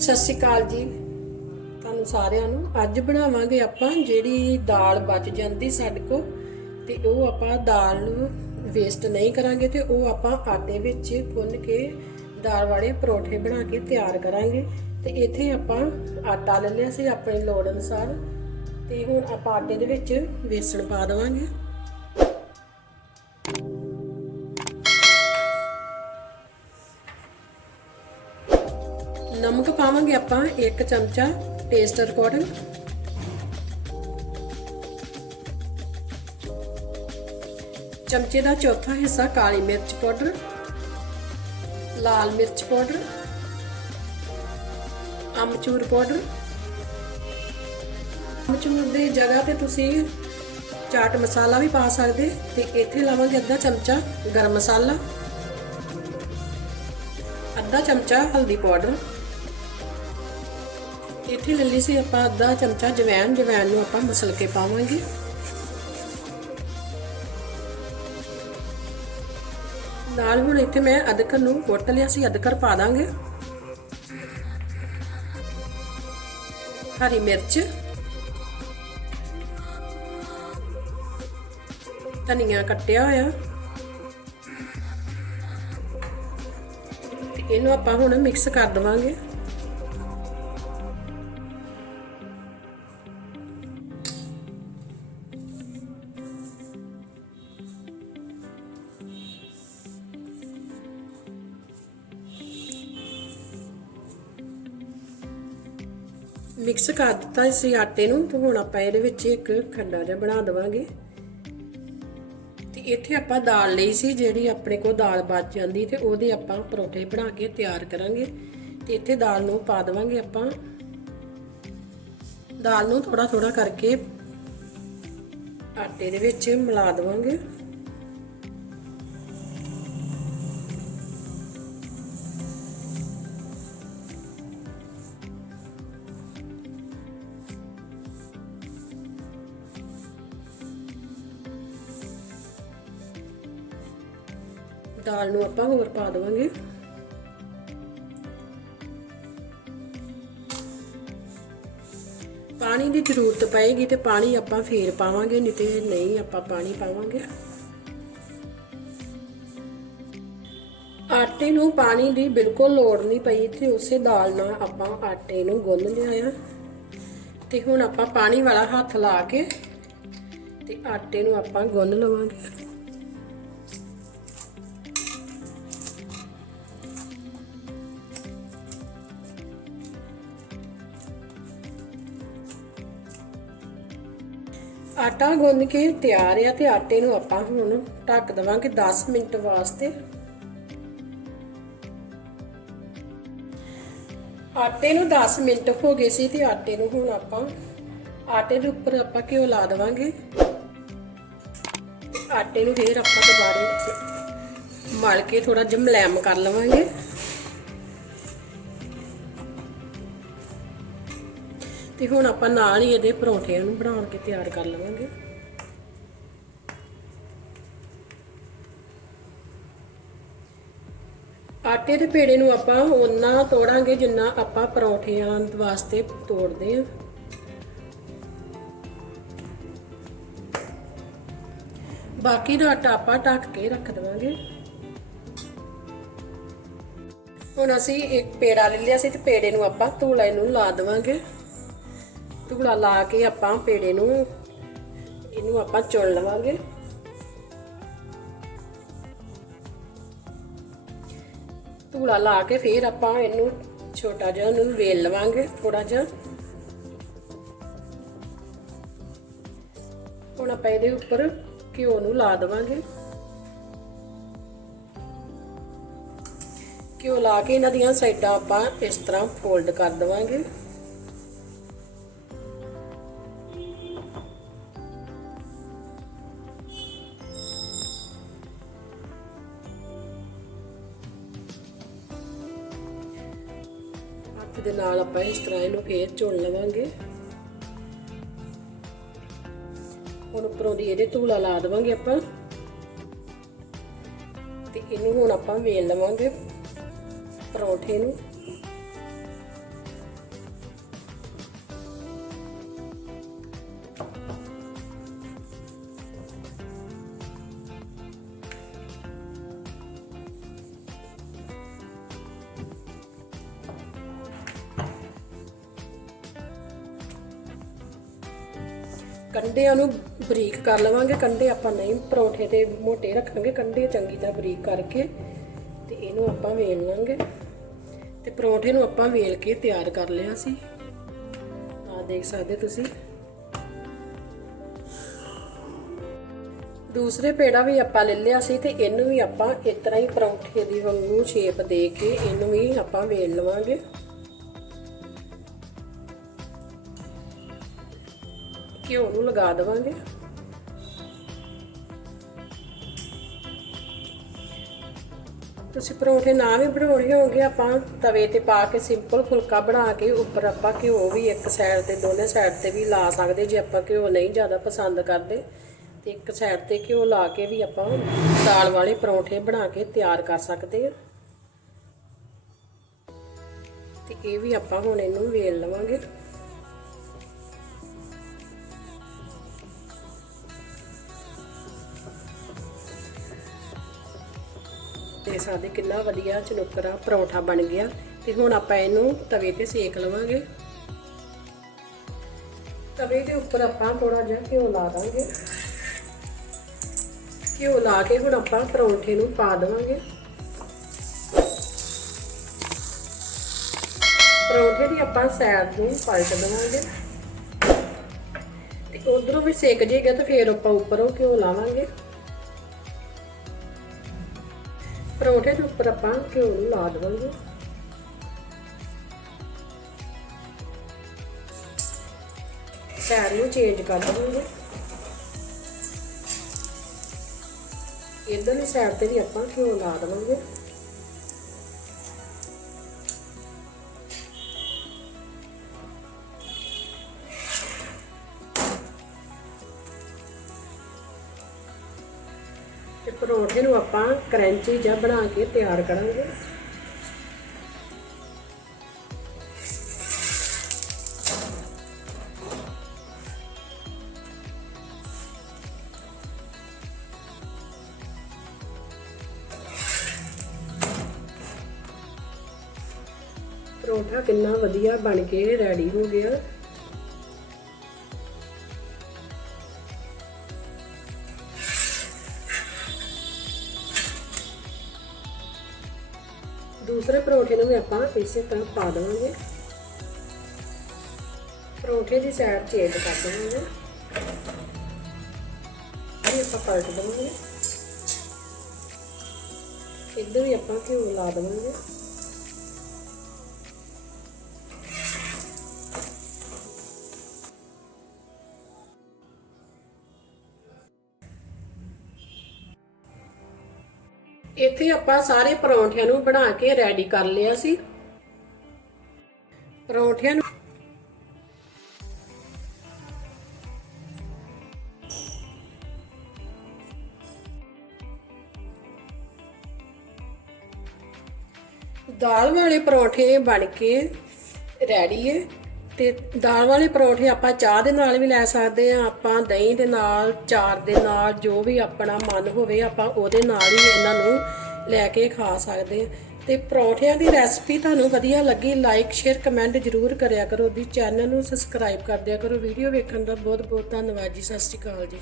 ਸਤਿ ਸ਼੍ਰੀ ਅਕਾਲ ਜੀ। ਤੁਹਾਨੂੰ ਸਾਰਿਆਂ ਨੂੰ ਅੱਜ ਬਣਾਵਾਂਗੇ ਆਪਾਂ ਜਿਹੜੀ ਦਾਲ ਬਚ ਜਾਂਦੀ ਸਾਡੇ ਕੋ ਤੇ ਉਹ ਆਪਾਂ ਦਾਲ ਨੂੰ ਵੇਸਟ ਨਹੀਂ ਕਰਾਂਗੇ ਤੇ ਉਹ ਆਪਾਂ ਆਟੇ ਵਿੱਚ ਗੁੰਨ ਕੇ ਦਾਲ ਵਾਲੇ ਪਰੌਠੇ ਬਣਾ ਕੇ ਤਿਆਰ ਕਰਾਂਗੇ। ਤੇ ਇੱਥੇ ਆਪਾਂ ਆਟਾ ਲੈ ਲਿਆ ਸੀ ਆਪਣੀ ਲੋੜ ਅਨੁਸਾਰ, ਤੇ ਹੁਣ ਆਪਾਂ ਆਟੇ ਦੇ ਵਿੱਚ ਵੇਸਣ ਪਾ ਦੇਵਾਂਗੇ। ਪਾਵਾਂਗੇ ਆਪਾਂ 1 ਚਮਚਾ ਟੇਸਟ ਅਕੋਰਡਿੰਗ ਚਮਚੇ ਦਾ ਚੌਥਾ ਹਿੱਸਾ ਕਾਲੀ ਮਿਰਚ ਪਾਊਡਰ, ਲਾਲ ਮਿਰਚ ਪਾਊਡਰ, ਅਮਚੂਰ ਪਾਊਡਰ। ਅਮਚੂਰ ਦੀ ਜਗ੍ਹਾ ਤੇ ਤੁਸੀਂ ਚਾਟ ਮਸਾਲਾ ਵੀ ਪਾ ਸਕਦੇ, ਤੇ ਇੱਥੇ ਲਾਵਾਂਗੇ ਅੱਧਾ ਚਮਚਾ ਗਰਮ ਮਸਾਲਾ, ਅੱਧਾ ਚਮਚਾ ਹਲਦੀ ਪਾਊਡਰ। ਇੱਥੇ ਲੈ ਲਈ ਸੀ ਆਪਾਂ ਅੱਧਾ ਚਮਚਾ ਜਵੈਣ ਜਵੈਣ ਨੂੰ ਆਪਾਂ ਮਸਲ ਕੇ ਪਾਵਾਂਗੇ। ਨਾਲ ਹੁਣ ਇੱਥੇ ਮੈਂ ਅਦਰਕ ਨੂੰ ਕੁੱਟ ਲਿਆ ਸੀ, ਅਦਰਕ ਪਾ ਦਾਂਗੇ। ਹਰੀ ਮਿਰਚ, ਧਨੀਆ ਕੱਟਿਆ ਹੋਇਆ। ਇਹਨੂੰ ਆਪਾਂ ਹੁਣ ਮਿਕਸ ਕਰ ਦਵਾਂਗੇ। ਮਿਕਸ ਕਰ ਦਿੱਤਾ ਇਸ ਆਟੇ ਨੂੰ ਤੇ ਹੁਣ ਆਪਾਂ ਇਹਦੇ ਵਿੱਚ ਇੱਕ ਖੰਡਾ ਜਿਹਾ ਬਣਾ ਦਵਾਂਗੇ। ਤੇ ਇੱਥੇ ਆਪਾਂ ਦਾਲ ਲਈ ਸੀ ਜਿਹੜੀ ਆਪਣੇ ਕੋਲ ਦਾਲ ਬਚ ਜਾਂਦੀ ਤੇ ਉਹਦੇ ਆਪਾਂ ਪਰੌਂਠੇ ਬਣਾ ਕੇ ਤਿਆਰ ਕਰਾਂਗੇ। ਤੇ ਇੱਥੇ ਦਾਲ ਨੂੰ ਪਾ ਦਵਾਂਗੇ ਆਪਾਂ। ਦਾਲ ਨੂੰ ਥੋੜਾ ਥੋੜਾ ਕਰਕੇ ਆਟੇ ਦੇ ਵਿੱਚ ਮਿਲਾ ਦਵਾਂਗੇ। ਦਾਲ ਨੂੰ ਆਪਾਂ ਹੋਰ ਪਾ ਦੇਵਾਂਗੇ। ਪਾਣੀ ਦੀ ਜ਼ਰੂਰਤ ਪਏਗੀ ਤੇ ਪਾਣੀ ਆਪਾਂ ਫੇਰ ਪਾਵਾਂਗੇ, ਨਹੀਂ ਤੇ ਨਹੀਂ ਆਪਾਂ ਪਾਣੀ ਪਾਵਾਂਗੇ। ਆਟੇ ਨੂੰ ਪਾਣੀ ਦੀ ਬਿਲਕੁਲ ਲੋੜ ਨਹੀਂ ਪਈ ਤੇ ਉਸੇ ਦਾਲ ਨਾਲ ਆਪਾਂ ਆਟੇ ਨੂੰ ਗੁੰਨ ਲਿਆ। ਆ ਤੇ ਹੁਣ ਆਪਾਂ ਪਾਣੀ ਵਾਲਾ ਹੱਥ ਲਾ ਕੇ ਤੇ ਆਟੇ ਨੂੰ ਆਪਾਂ ਗੁੰਨ ਲਵਾਂਗੇ। ਆਟਾ ਗੁੰਨ ਕੇ ਤਿਆਰ ਆ ਤੇ ਆਟੇ ਨੂੰ ਆਪਾਂ ਹੁਣ ਢੱਕ ਦਵਾਂਗੇ 10 ਮਿੰਟ ਵਾਸਤੇ। ਆਟੇ ਨੂੰ 10 ਮਿੰਟ ਹੋ ਗਏ ਸੀ ਤੇ ਆਟੇ ਨੂੰ ਹੁਣ ਆਪਾਂ ਆਟੇ ਦੇ ਉੱਪਰ ਆਪਾਂ ਘਿਓ ਲਾ ਦਵਾਂਗੇ। ਆਟੇ ਨੂੰ ਫੇਰ ਆਪਾਂ ਦੁਬਾਰੇ ਮਲ ਕੇ ਥੋੜਾ ਜਿਹਾ ਮੁਲਾਇਮ ਕਰ ਲਵਾਂਗੇ। ਤੇ ਹੁਣ ਆਪਾਂ ਨਾਲ ਹੀ ਇਹਦੇ ਪਰੌਂਠਿਆਂ ਨੂੰ ਬਣਾਉਣ ਕੇ ਤਿਆਰ ਕਰ ਲਵਾਂਗੇ। ਆਟੇ ਦੇ ਪੇੜੇ ਨੂੰ ਆਪਾਂ ਉਹਨਾਂ ਤੋੜਾਂਗੇ ਜਿੰਨਾ ਆਪਾਂ ਪਰੌਂਠਿਆਂ ਵਾਸਤੇ ਤੋੜਦੇ ਆ ਬਾਕੀ ਦਾ ਆਟਾ ਆਪਾਂ ਢੱਕ ਕੇ ਰੱਖ ਦੇਵਾਂਗੇ। ਹੁਣ ਅਸੀਂ ਇੱਕ ਪੇੜਾ ਲੈ ਲਿਆ ਸੀ ਤੇ ਪੇੜੇ ਨੂੰ ਆਪਾਂ ਧੂਲੇ ਨੂੰ ਲਾ ਦੇਵਾਂਗੇ। ਧੂੜਾ ਲਾ ਕੇ ਆਪਾਂ ਪੇੜੇ ਨੂੰ, ਇਹਨੂੰ ਆਪਾਂ ਚੁਣ ਲਵਾਂਗੇ। ਧੂੜਾ ਲਾ ਕੇ ਫਿਰ ਆਪਾਂ ਇਹਨੂੰ ਛੋਟਾ ਜਿਹਾ ਇਹਨੂੰ ਵੇਲ ਲਵਾਂਗੇ ਥੋੜਾ ਜਿਹਾ। ਹੁਣ ਆਪਾਂ ਇਹਦੇ ਉੱਪਰ ਘਿਓ ਨੂੰ ਲਾ ਦੇਵਾਂਗੇ। ਘਿਓ ਲਾ ਕੇ ਇਹਨਾਂ ਦੀਆਂ ਸਾਈਡਾਂ ਆਪਾਂ ਇਸ ਤਰ੍ਹਾਂ ਫੋਲਡ ਕਰ ਦੇਵਾਂਗੇ। ਹੱਥ ਦੇ ਨਾਲ ਆਪਾਂ ਇਸ ਤਰ੍ਹਾਂ ਇਹਨੂੰ ਫੇਰ ਚੁਣ ਲਵਾਂਗੇ। ਹੁਣ ਉੱਪਰੋਂ ਦੀ ਇਹਦੇ ਧੂਲਾ ਲਾ ਦੇਵਾਂਗੇ ਆਪਾਂ। ਤੇ ਇਹਨੂੰ ਹੁਣ ਆਪਾਂ ਵੇਲ ਲਵਾਂਗੇ ਪਰੌਂਠੇ ਨੂੰ। ਕੰਡਿਆਂ ਨੂੰ ਬਰੀਕ ਕਰ ਲਵਾਂਗੇ, ਕੰਡੇ ਆਪਾਂ ਨਹੀਂ, ਪਰੌਂਠੇ ਤੇ ਮੋਟੇ ਰੱਖਾਂਗੇ, ਕੰਡੇ ਚੰਗੀ ਤਰ੍ਹਾਂ ਬਰੀਕ ਕਰਕੇ ਤੇ ਇਹਨੂੰ ਆਪਾਂ ਵੇਲ ਲਾਂਗੇ ਤੇ ਪਰੌਂਠੇ ਨੂੰ ਆਪਾਂ ਵੇਲ ਕੇ ਤਿਆਰ ਕਰ ਲਿਆ ਸੀ। ਆ ਦੇਖ ਸਕਦੇ ਤੁਸੀਂ। ਦੂਸਰੇ ਪੇੜਾ ਵੀ ਆਪਾਂ ਲੈ ਲਿਆ ਸੀ ਤੇ ਇਹਨੂੰ ਵੀ ਆਪਾਂ ਇਸ ਤਰ੍ਹਾਂ ਹੀ ਪਰੌਂਠੇ ਦੀ ਵਾਂਗੂ ਸ਼ੇਪ ਦੇ ਕੇ ਇਹਨੂੰ ਵੀ ਆਪਾਂ ਵੇਲ ਲਵਾਂਗੇ। ਘਿਓ ਨੂੰ ਲਗਾ ਦੇਵਾਂਗੇ। ਤੁਸੀਂ ਪਰੌਂਠੇ ਨਾ ਵੀ ਬਣਾਉਣੇ ਹੋਣਗੇ, ਆਪਾਂ ਤਵੇ ਤੇ ਪਾ ਕੇ ਸਿੰਪਲ ਫੁਲਕਾ ਬਣਾ ਕੇ ਉੱਪਰ ਆਪਾਂ ਘਿਓ ਵੀ ਇੱਕ ਸਾਈਡ ਤੇ, ਦੋਨੇ ਸਾਈਡ ਤੇ ਵੀ ਲਾ ਸਕਦੇ, ਜੇ ਆਪਾਂ ਘਿਓ ਨਹੀਂ ਜ਼ਿਆਦਾ ਪਸੰਦ ਕਰਦੇ, ਤੇ ਇੱਕ ਸਾਈਡ ਤੇ ਘਿਓ ਲਾ ਕੇ ਵੀ ਆਪਾਂ ਦਾਲ ਵਾਲੇ ਪਰੌਂਠੇ ਬਣਾ ਕੇ ਤਿਆਰ ਕਰ ਸਕਦੇ ਆ ਤੇ ਇਹ ਵੀ ਆਪਾਂ ਹੁਣ ਇਹਨੂੰ ਵੇਲ ਲਵਾਂਗੇ। ਤੇ ਸਾਡੇ ਕਿੰਨਾ ਵਧੀਆ ਚਨੁਕਰਾ ਪਰੌਂਠਾ ਬਣ ਗਿਆ। ਤੇ ਹੁਣ ਆਪਾਂ ਇਹਨੂੰ ਤਵੇ ਤੇ ਸੇਕ ਲਵਾਂਗੇ। ਤਵੇ ਦੇ ਉੱਪਰ ਆਪਾਂ ਥੋੜਾ ਜਿਹਾ ਘਿਓ ਲਾ ਦਾਂਗੇ। ਘਿਓ ਲਾ ਕੇ ਹੁਣ ਆਪਾਂ ਪਰੌਂਠੇ ਨੂੰ ਪਾ ਦੇਵਾਂਗੇ। ਪਰੌਂਠੇ ਦੀ ਆਪਾਂ ਸਾਈਡ ਨੂੰ ਪਲਟ ਦੇਵਾਂਗੇ। ਤੇ ਉਧਰੋਂ ਵੀ ਸੇਕ ਜੇਗਾ ਤਾਂ ਫੇਰ ਆਪਾਂ ਉੱਪਰੋਂ ਘਿਓ ਲਾਵਾਂਗੇ। ਪਰੌਂਠੇ ਦੇ ਉੱਪਰ ਆਪਾਂ ਘਿਓ ਨੂੰ ਲਾ ਦੇਵਾਂਗੇ। ਸਾਈਡ ਨੂੰ ਚੇਂਜ ਕਰ ਦੇਵਾਂਗੇ। ਇਧਰਲੀ ਸਾਈਡ ਤੇ ਵੀ ਆਪਾਂ ਘਿਓ ਲਾ ਦੇਵਾਂਗੇ। ਤੇ ਆਪਾਂ ਕਰੰਚੀ ਜਾਂ ਬਣਾ ਕੇ ਤਿਆਰ ਕਰਾਂਗੇ। ਪਰੌਂਠਾ ਕਿੰਨਾ ਵਧੀਆ ਬਣ ਕੇ ਰੈਡੀ ਹੋ ਗਿਆ। ਦੂਸਰੇ ਪਰੌਂਠੇ ਨੂੰ ਵੀ ਆਪਾਂ ਇਸੇ ਤਰ੍ਹਾਂ ਪਾ ਦੇਵਾਂਗੇ। ਪਰੌਂਠੇ ਦੀ ਸਾਈਡ ਚੇਂਜ ਕਰ ਦੇਵਾਂਗੇ। ਇਹ ਆਪਾਂ ਪਲਟ ਦੇਵਾਂਗੇ। ਇੱਧਰ ਵੀ ਆਪਾਂ ਘਿਓ ਲਾ ਦੇਵਾਂਗੇ। ਇੱਥੇ ਆਪਾਂ ਸਾਰੇ ਪਰੌਂਠਿਆਂ ਨੂੰ ਬਣਾ ਕੇ ਰੈਡੀ ਕਰ ਲਿਆ ਸੀ। ਪਰੌਂਠਿਆਂ ਨੂੰ ਦਾਲ ਵਾਲੇ ਪਰੌਂਠੇ ਬਣ ਕੇ ਰੈਡੀ ਹੈ। ਤੇ ਦਾਲ ਵਾਲੇ ਪਰੌਂਠੇ ਆਪਾਂ ਚਾਹ ਦੇ ਨਾਲ ਵੀ ਲੈ ਸਕਦੇ ਆ ਆਪਾਂ ਦਹੀਂ ਦੇ ਨਾਲ, ਚਾਰ ਦੇ ਨਾਲ, ਜੋ ਵੀ ਆਪਣਾ ਮਨ ਹੋਵੇ ਆਪਾਂ ਉਹਦੇ ਨਾਲ ਹੀ ਇਹਨਾਂ ਨੂੰ ਲੈ ਕੇ ਖਾ ਸਕਦੇ ਆ ਤੇ ਪਰੌਂਠਿਆਂ ਦੀ ਰੈਸਪੀ ਤੁਹਾਨੂੰ ਵਧੀਆ ਲੱਗੀ ਲਾਈਕ ਸ਼ੇਅਰ ਕਮੈਂਟ ਜਰੂਰ ਕਰਿਆ ਕਰੋ ਦੀ ਚੈਨਲ ਨੂੰ ਸਬਸਕ੍ਰਾਈਬ ਕਰ ਦਿਆ ਕਰੋ। ਵੀਡੀਓ ਵੇਖਣ ਦਾ ਬਹੁਤ ਬਹੁਤ ਧੰਨਵਾਦ ਜੀ। ਸਤਿ ਸ਼੍ਰੀ ਅਕਾਲ ਜੀ।